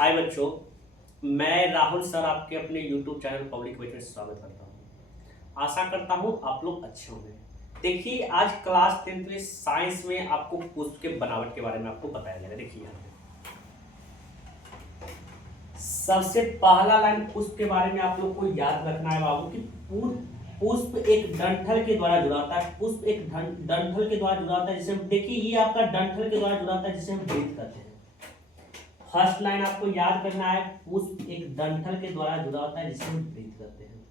हाय बच्चों, मैं राहुल सर आपके अपने YouTube चैनल पब्लिक क्विज में स्वागत करता हूँ। आशा करता हूँ आप लोग अच्छे होंगे। देखिए, आज क्लास 10th में साइंस में आपको पुष्प के बनावट के बारे में आपको बताया जाएगा। देखिए यहाँ पे सबसे पहला लाइन पुष्प के बारे में आप लोग को याद रखना है बाबू कि पुष्प एक डंठल के द्वारा जुड़ा होता है। पुष्प एक डंठल के द्वारा जुड़ा होता है, जिसे देखिए ये आपका डंठल के द्वारा जुड़ा होता है, जिसे हम वृत्त कहते हैं। फर्स्ट लाइन आपको याद करना है, पुष्प एक डंठल के द्वारा जुड़ा होता है, जिसे हम वृत्त कहते हैं।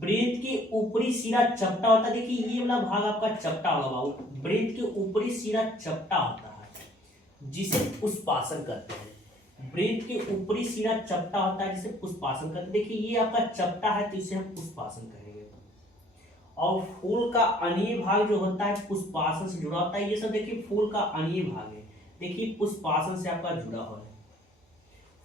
वृत्त की ऊपरी सिरा चपटा होता है। देखिए ये वाला भाग आपका चपटा होगा बाबू। वृत्त की ऊपरी सिरा चपटा होता है, जिसे पुष्पासन कहते हैं। वृत्त की ऊपरी सिरा चपटा होता है, जिसे पुष्पासन कहते हैं। देखिए ये आपका चपटा है, तो इसे हम पुष्पासन कहेंगे। और फूल का अनीय भाग जो होता है पुष्पासन से जुड़ा होता है। ये सब देखिए फूल का अनीय भाग है। देखिए पुष्पासन से आपका जुड़ा हुआ है।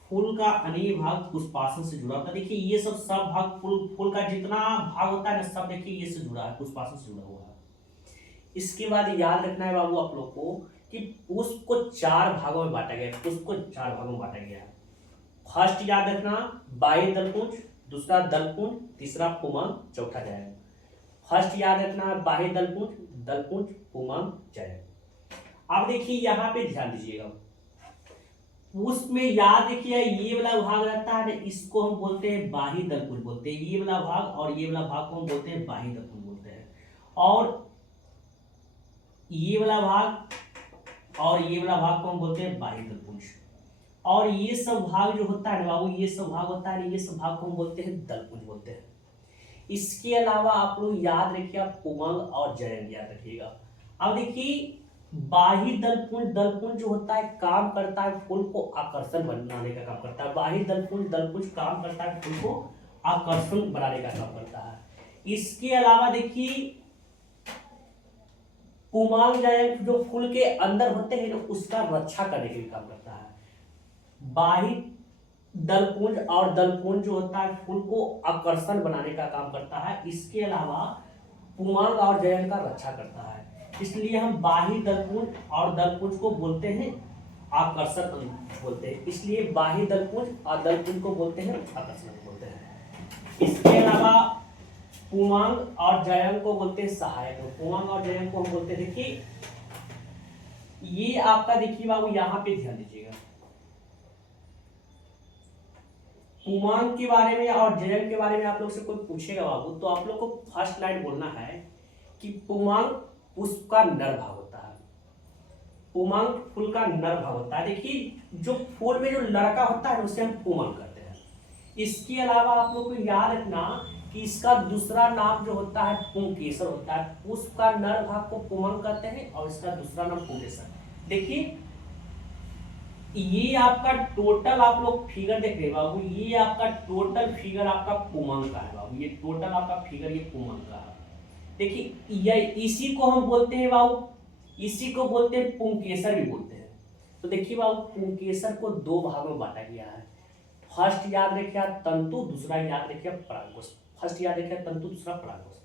फूल का अनीय भाग पुष्पासन से जुड़ा होता है। देखिए ये सब भाग फूल का जितना भाग होता है ना, सब देखिए ये से जुड़ा है, पुष्पासन से जुड़ा हुआ है। इसके बाद याद रखना है बाबू आप लोग को कि पुष्प को 4 भागों में बांटा गया है। पुष्प को 4 भागों में बांटा गया है। फर्स्ट याद रखना, बाह्य दलपुंज, दूसरा दलपुंज, तीसरा पुमंग, चौथा जायंग। फर्स्ट याद रखना, बाह्य दलपुंज, दलपुंज, पुमंग, जायंग। अब देखिए यहाँ पे ध्यान दीजिएगा, पुष्प में याद रखिए ये वाला भाग रहता है ना, इसको हम बोलते हैं बाह्य दलपुंज बोलते हैं। ये वाला भाग और ये वाला भाग को हम बोलते हैं बाह्य दलपुंज बोलते हैं। और ये वाला भाग और ये वाला भाग को हम बोलते हैं बाह्य दलपुंज। और ये सब भाग जो होता है ना बाबू, ये सब भाग होता है ना, ये सब भाग को हम बोलते हैं दलपुंज बोलते हैं। इसके अलावा आप लोग याद रखिए, पुमंग और जायंग याद रखिएगा। अब देखिए बाह्य दलपुंज जो होता है काम करता है फूल को आकर्षण बनाने का काम करता है। बाह्य दलपुंज काम करता है फूल को आकर्षण बनाने का काम करता है। इसके अलावा देखिए पुमांग जायंग जो फूल के अंदर होते हैं ना, उसका रक्षा करने के काम करता है। बाह्य दलपुंज और दलपुंज जो होता है फूल को आकर्षण बनाने का काम करता है। इसके अलावा पुमांग और जायंग का रक्षा करता है। इसलिए हम बाह्य दलपुंज और दलपुंज को बोलते हैं आकर्षण बोलते हैं। इसलिए बाह्य दलपुंज और दलपुंज को बोलते हैं आकर्षण बोलते हैं। इसके अलावा पुमांग और जायंग को बोलते हैं सहायक। पुमांग और जायंग को हम बोलते हैं, देखिए ये आपका देखिए बाबू यहाँ पे ध्यान दीजिएगा, पुमांग के बारे में और जायंग के बारे में आप लोग से कोई पूछेगा बाबू, तो आप लोग को फर्स्ट लाइन बोलना है कि पुमांग पुष्प का नर भाग होता है। पुमांग फूल का नर भाग होता है। देखिए जो फूल में जो लड़का होता है उसे हम पुमांग कहते हैं। इसके अलावा आप लोग को याद रखना कि इसका दूसरा नाम जो होता है पुंकेसर होता है। पुष्प का नर भाग को पुमांग कहते हैं और इसका दूसरा नाम पुंकेसर। देखिए ये आपका टोटल आप लोग फिगर देख रहे बाबू, ये आपका टोटल फिगर आपका पुमांग का है बाबू। ये टोटल आपका फिगर ये पुमांग का है। देखिए ये इसी को हम बोलते हैं बाबू, इसी को बोलते हैं पुंकेसर भी बोलते हैं। तो देखिए बाबू पुंकेसर को 2 भागों में बांटा गया है। फर्स्ट याद रखिए तंतु, दूसरा याद रखिए परागकोश। फर्स्ट याद रखिए तंतु, दूसरा परागकोश।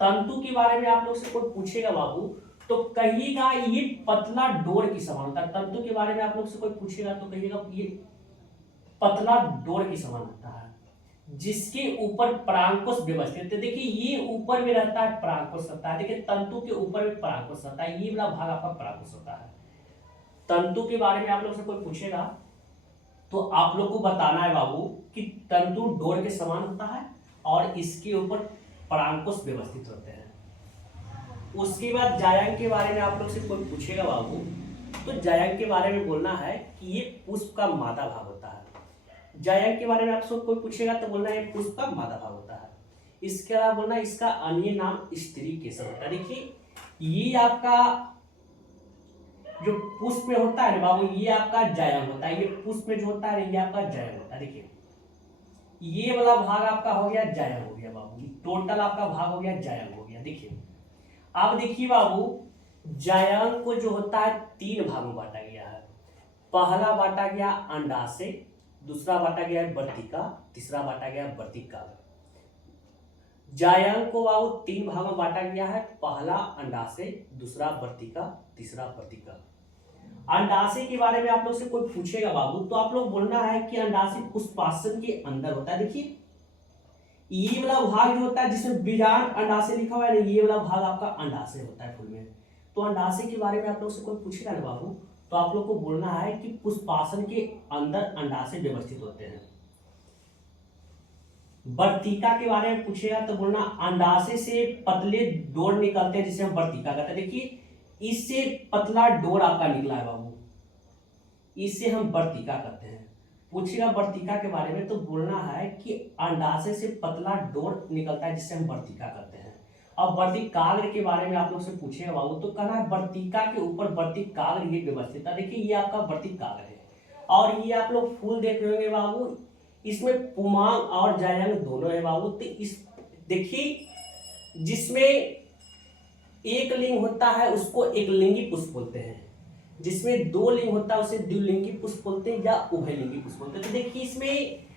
तंतु के बारे में आप लोग से कोई पूछेगा बाबू तो कहिएगा ये पतला डोर की समान होता है। तंतु के बारे में आप लोग से कोई पूछेगा तो कहिएगा ये पतला डोर की समान होता है, जिसके ऊपर परागकोश व्यवस्थित है। देखिए ये ऊपर में रहता है परागकोश रहता है। देखिए तंतु के ऊपर में परागकोश रहता है, ये वाला भाग आपका परागकोश होता है। तंतु के बारे में आप लोग से कोई पूछेगा तो आप लोग को बताना है बाबू कि तंतु डोर के समान होता है और इसके ऊपर परागकोश व्यवस्थित होते हैं। उसके बाद जायंग के बारे में आप लोग से कोई पूछेगा बाबू तो जायंग के बारे में बोलना है कि ये पुष्प का मादा भाग होता है। जायंग के बारे में आपसे कोई पूछेगा तो बोलना है पुष्प का मादा भाग होता है। इसके अलावा बोलना इसका अन्य नाम स्त्री केसर होता है। देखिए ये आपका जो पुष्प में होता है ना बाबू, ये आपका जायंग होता है। ये पुष्प में जो होता है ये आपका जायंग होता है। देखिए ये वाला भाग आपका हो गया जायंग हो गया बाबू, टोटल आपका भाग हो गया जायंग हो गया। देखिए अब देखिए बाबू जायंग को जो होता है 3 भागों में बांटा गया है। पहला बांटा गया अंडाशय, दूसरा बांटा गया है वर्तिका, तीसरा बांटा गया वर्तिका। जायंग को बाबू 3 भागों में बांटा गया है। पहला अंडाशय, दूसरा वर्तिका, तीसरा वर्तिका। अंडाशय के बारे में आप लोग से कोई पूछेगा बाबू तो आप लोग बोलना है कि अंडाशय पुष्पासन के अंदर होता है। देखिए ये वाला भाग जो होता है जिसमें बीजांड अंडाशय लिखा हुआ है ना, ये वाला भाग आपका अंडाशय होता है फूल में। तो अंडाशय के बारे में आप लोग से कोई पूछेगा ना बाबू तो आप लोग को बोलना है कि पुष्पासन के अंदर अंडाशय व्यवस्थित होते हैं। वर्तिका के बारे में पूछेगा तो बोलना अंडाशय से पतले डोर निकलते हैं जिसे हम वर्तिका कहते हैं। देखिए इससे पतला डोर आपका निकला है बाबू, इससे हम वर्तिका कहते हैं। पूछेगा वर्तिका के बारे में तो बोलना है कि अंडाशय से पतला डोर निकलता है जिससे हम वर्तिका कहते हैं। अब वर्तिकाग्र के बारे में आप लोग से पूछेगा बाबू तो कहना है वर्तिका के ऊपर वर्तिकाग्र ये व्यवस्थित है। देखिए ये आपका वर्तिकाग्र है और ये आप लोग फूल देख रहे होंगे बाबू, इसमें पुमांग और जायंग दोनों है बाबू। तो इस देखिए जिसमें एक लिंग होता है उसको एक लिंगी पुष्प बोलते हैं, जिसमें दो लिंग होता है उसे द्विलिंगी पुष्प बोलते हैं या उभयलिंगी पुष्प बोलते हैं। तो देखिए इसमें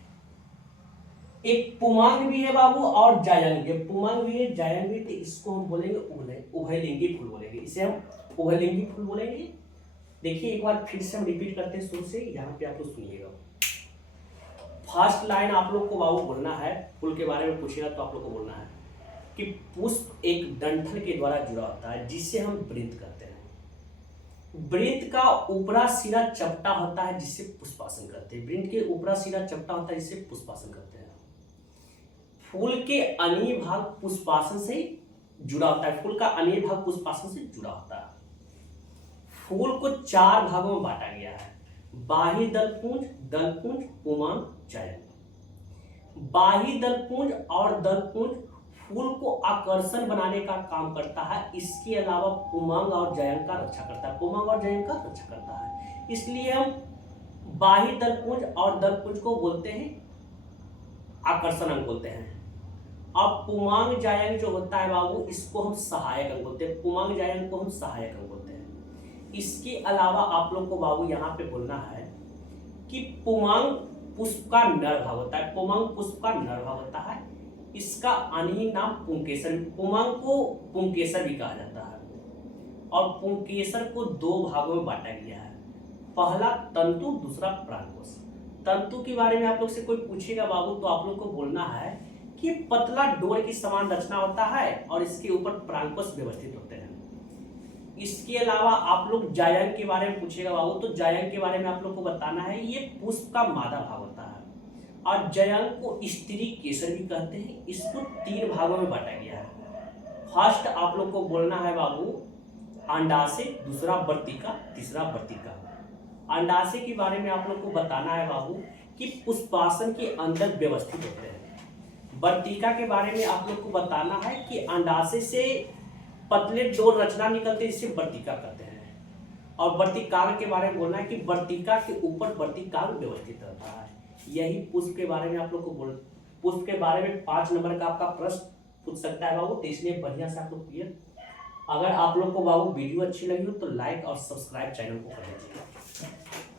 एक पुमांग भी है बाबू और जायंग भी, पुमांग भी है जायंग भी, तो इसको हम बोलेंगे उभयलिंगी फूल बोलेंगे, इसे हम उभयलिंगी फूल बोलेंगे। देखिए एक बार फिर से हम रिपीट करते हैं शुरू से, यहाँ पे आप लोग सुनिएगा। फर्स्ट लाइन आप लोग को बाबू बोलना है, फूल के बारे में पूछेगा तो आप लोग को बोलना है कि पुष्प एक डंठल के द्वारा जुड़ा होता है जिससे हम वृंत कहते हैं। वृंत का ऊपरा सिरा चपटा होता है जिससे पुष्पासन करते हैं। वृंत के ऊपरा सिरा चपटा होता है जिससे पुष्पासन करते हैं। फूल के अनीय भाग पुष्पासन से जुड़ा होता है, फूल का अनीय भाग पुष्पासन से जुड़ा होता है। फूल को चार भागों में बांटा गया है, बाह्य दलपुंज, दलपुंज, पुमांग, जायंग। बाह्य दलपुंज और दलपुंज फूल को आकर्षण बनाने का काम करता है, इसके अलावा पुमांग और जायंग का रक्षा करता है, पुमांग और जायंग का रक्षा करता है। इसलिए हम बाह्य दलपुंज और दलपुंज को बोलते हैं आकर्षण अंग बोलते हैं। अब पुमांग जायंग जो होता है बाबू इसको हम सहायक अंग बोलते हैं, पुमांग जायंग को हम सहायक अंग बोलते हैं। इसके अलावा आप लोग को बाबू यहाँ पे बोलना है कि पुमांग पुष्प का नर भाग होता है, पुमांग पुष्प का नर भाग होता है, इसका अनीय नाम पुंकेसर, पुमांग को पुंकेसर भी कहा जाता है। और पुंकेसर को दो भागों में बांटा गया है, पहला तंतु, दूसरा प्राणकोश। तंतु के बारे में आप लोग से कोई पूछेगा बाबू तो आप लोग को बोलना है कि पतला डोर की समान रचना होता है और इसके ऊपर प्राणकोश व्यवस्थित होते हैं। इसके अलावा आप लोग जायंग के बारे में पूछेगा बाबू तो जायंग के बारे में आप लोग को बताना है ये पुष्प का मादा भाग होता है और जायंग को स्त्री केसर भी कहते हैं। इसको तीन भागों में बांटा गया है। फर्स्ट आप लोग को बोलना है बाबू अंडाशय, दूसरा वर्तिका, तीसरा वर्तिका। अंडाशय के बारे में आप लोग को बताना है बाबू कि पुष्पासन के अंदर व्यवस्थित होते हैं। वर्तिका के बारे में आप लोग को बताना है कि अंडाशय से पतले डोर रचना निकलते हैं जिसे वर्तिका कहते हैं। और वर्तिकाग्र के बारे में बोलना है कि वर्तिका के ऊपर वर्तिकाग्र व्यवस्थित रहता है। यही पुष्प के बारे में आप लोग को पुष्प के बारे में 5 नंबर का आपका प्रश्न पूछ सकता है बाबू, तो इसलिए बढ़िया से आप लोग क्लियर। अगर आप लोग को बाबू वीडियो अच्छी लगी हो तो लाइक और सब्सक्राइब चैनल को कर दीजिएगा।